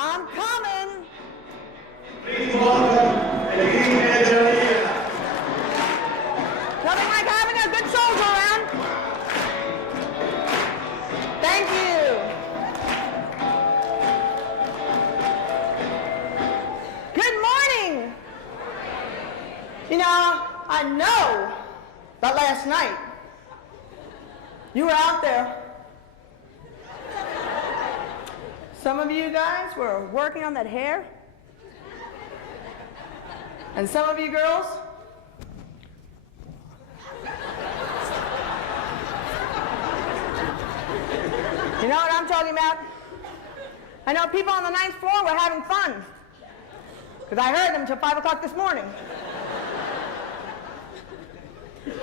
I'm coming. Please welcome Pegine. Nothing like having a good soldier around. Thank you. Good morning. You know, I know that last night you were out there. Some of you guys were working on that hair. And some of you girls, you know what I'm talking about? I know people on the 9th floor were having fun, because I heard them till 5 o'clock this morning.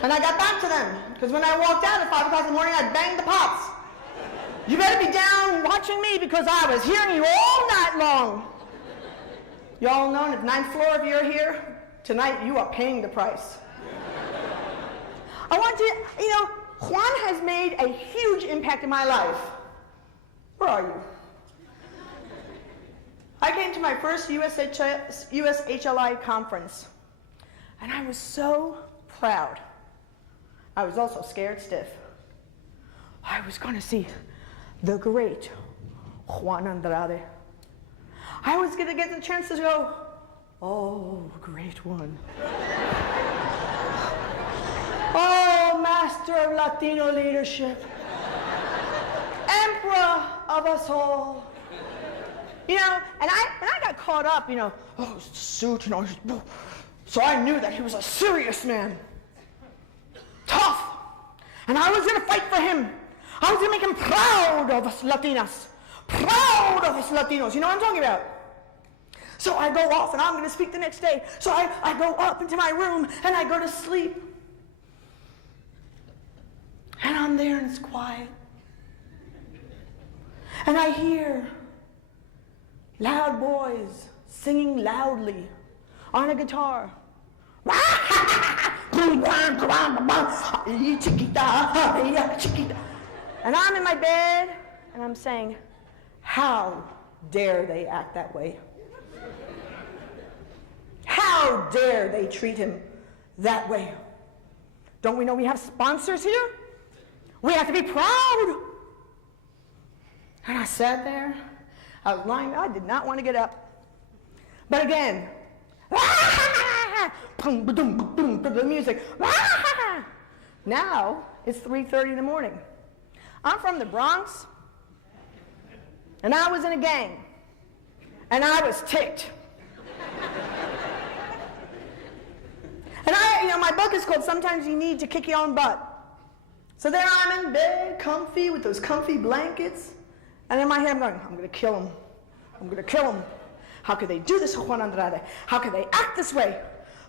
And I got back to them, because when I walked out at 5 o'clock in the morning, I banged the pots. You better be down watching me, because I was hearing you all night long. You all know, if 9th floor, if you're here, tonight you are paying the price. I want you know, Juan has made a huge impact in my life. Where are you? I came to my first USHLI Conference, and I was so proud. I was also scared stiff. I was going to see the great Juan Andrade. I was going to get the chance to go, oh, great one. Oh, master of Latino leadership. Emperor of us all. You know, and I got caught up, you know, oh, suit, you know, so I knew that he was a serious man. Tough. And I was going to fight for him. I was going to make him proud of us Latinas. Proud of us Latinos. You know what I'm talking about? So I go off, and I'm going to speak the next day. So I go up into my room, and I go to sleep. And I'm there, and it's quiet. And I hear loud boys singing loudly on a guitar. And I'm in my bed, and I'm saying, how dare they act that way? How dare they treat him that way? Don't we know we have sponsors here? We have to be proud. And I sat there. I was lying there. I did not want to get up. But again, the music. Now it's 3:30 in the morning. I'm from the Bronx, and I was in a gang, and I was ticked. And my book is called Sometimes You Need to Kick Your Own Butt. So there I'm in bed, comfy, with those comfy blankets, and in my head I'm going, I'm going to kill him. I'm going to kill him. How could they do this to Juan Andrade? How could they act this way?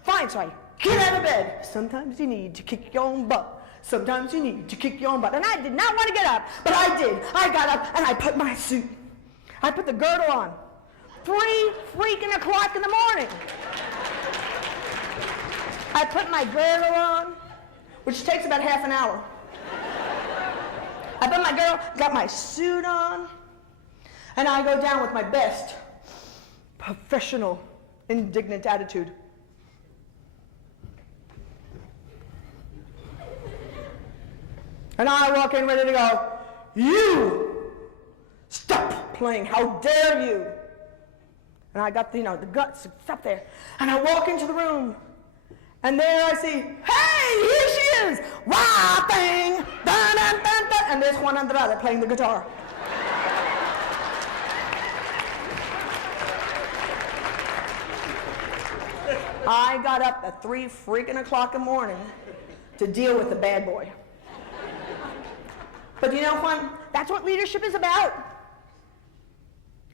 Fine, so I get out of bed. Sometimes you need to kick your own butt. Sometimes you need to kick your own butt. And I did not want to get up, but I did. I got up and I put my suit. I put the girdle on. 3 freaking o'clock in the morning. I put my girdle on, which takes about half an hour. I put my girdle, got my suit on, and I go down with my best professional, indignant attitude. And I walk in ready to go, you stop playing, how dare you? And I got the guts, stop there. And I walk into the room, and there I see, hey, here she is, wah, bang, dun, dun, dun, dun. And there's Juan Andrade playing the guitar. I got up at 3 freaking o'clock in the morning to deal with the bad boy. But you know, Juan, that's what leadership is about.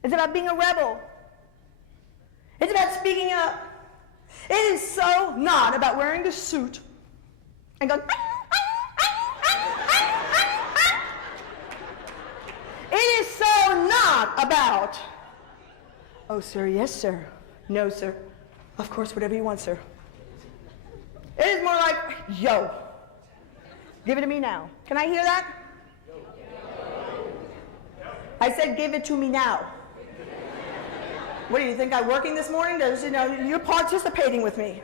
It's about being a rebel. It's about speaking up. It is so not about wearing the suit and going, It is so not about, oh, sir, yes, sir. No, sir. Of course, whatever you want, sir. It is more like, yo, give it to me now. Can I hear that? I said, give it to me now. What do you think, I'm working this morning? You're participating with me.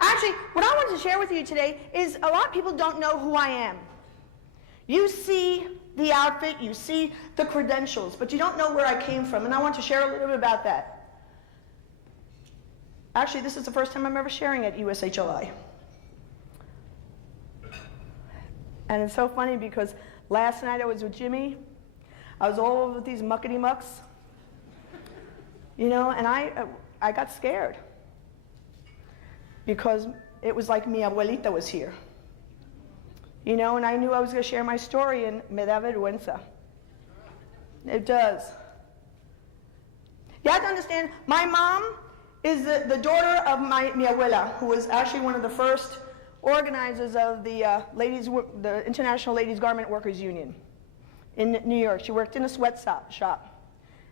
Actually, what I want to share with you today is a lot of people don't know who I am. You see the outfit, you see the credentials, but you don't know where I came from, and I want to share a little bit about that. Actually, this is the first time I'm ever sharing at USHLI. And it's so funny because last night I was with Jimmy. I was all over these muckety mucks. And I got scared because it was like mi abuelita was here. And I knew I was going to share my story, and me da vergüenza. It does. You have to understand, my mom is the daughter of mi abuela, who was actually one of the first organizers of the International Ladies Garment Workers Union in New York. She worked in a sweat shop,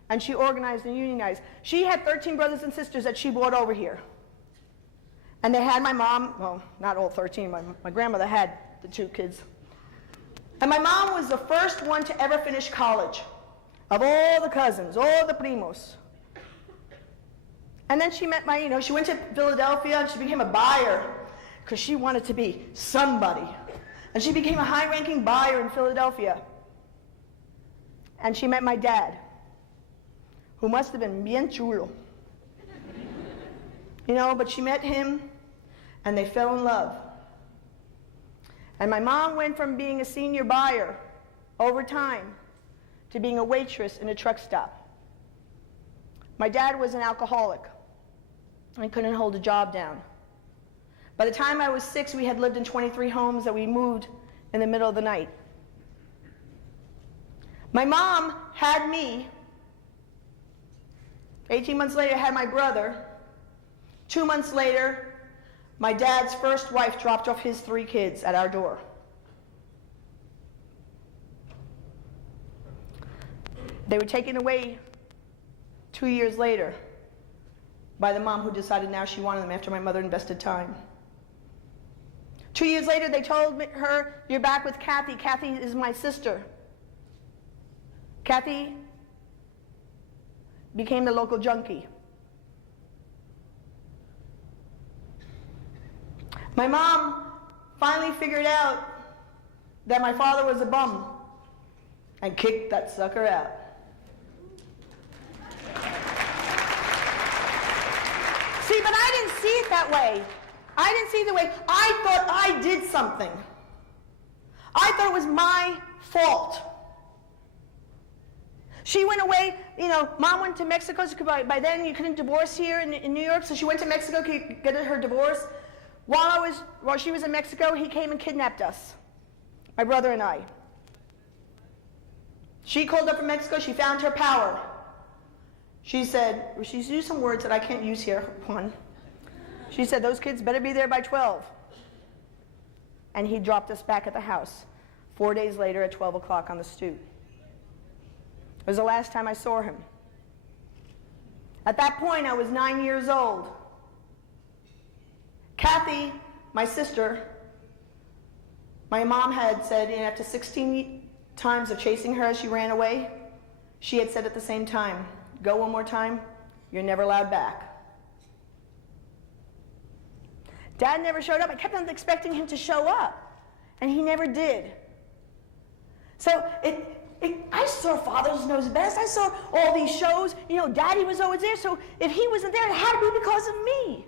and she organized and unionized. She had 13 brothers and sisters that she brought over here. And they had my mom, well, not all 13, my grandmother had the 2 kids. And my mom was the first one to ever finish college, of all the cousins, all the primos. And then she met she went to Philadelphia and she became a buyer because she wanted to be somebody. And she became a high-ranking buyer in Philadelphia. And she met my dad, who must have been bien chulo. But she met him, and they fell in love. And my mom went from being a senior buyer over time to being a waitress in a truck stop. My dad was an alcoholic. I couldn't hold a job down. By the time I was 6, we had lived in 23 homes that we moved in the middle of the night. My mom had me. 18 months later, I had my brother. 2 months later, my dad's first wife dropped off his 3 kids at our door. They were taken away 2 years later by the mom who decided now she wanted them after my mother invested time. 2 years later, they told her, "You're back with Kathy. Kathy is my sister." Kathy became the local junkie. My mom finally figured out that my father was a bum and kicked that sucker out. See, but I didn't see it that way. I didn't see it the way I thought I did something. I thought it was my fault. She went away, Mom went to Mexico, so by then you couldn't divorce here in New York, so she went to Mexico to get her divorce. While she was in Mexico, he came and kidnapped us, my brother and I. She called up from Mexico, she found her power. She used some words that I can't use here, Juan. She said, "Those kids better be there by 12. And he dropped us back at the house 4 days later at 12 o'clock on the stoop. It was the last time I saw him. At that point, I was 9 years old. Kathy, my sister, my mom had said, after 16 times of chasing her as she ran away, she had said at the same time, "Go one more time, you're never allowed back." Dad never showed up. I kept on expecting him to show up, and he never did. So I saw Father Knows Best. I saw all these shows. Daddy was always there, so if he wasn't there, it had to be because of me.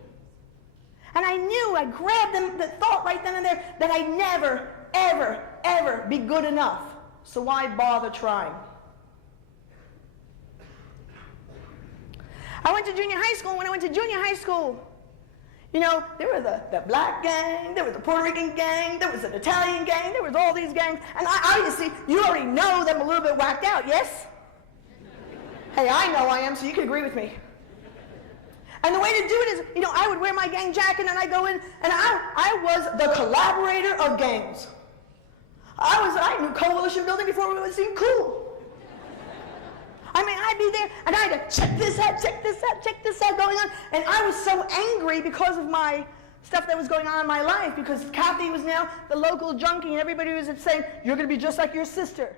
And I knew, I grabbed the thought right then and there that I'd never, ever, ever be good enough. So why bother trying? I went to junior high school. When I went to junior high school, there was the black gang, there was the Puerto Rican gang, there was an Italian gang, there was all these gangs. And obviously, you already know them a little bit whacked out, yes? Hey, I know I am, so you can agree with me. And the way to do it is, I would wear my gang jacket and I'd go in, and I was the collaborator of gangs. I knew coalition building before it was even cool. I'd be there, and I had to check this out, check this out, check this out going on. And I was so angry because of my stuff that was going on in my life, because Kathy was now the local junkie, and everybody was saying, "You're going to be just like your sister."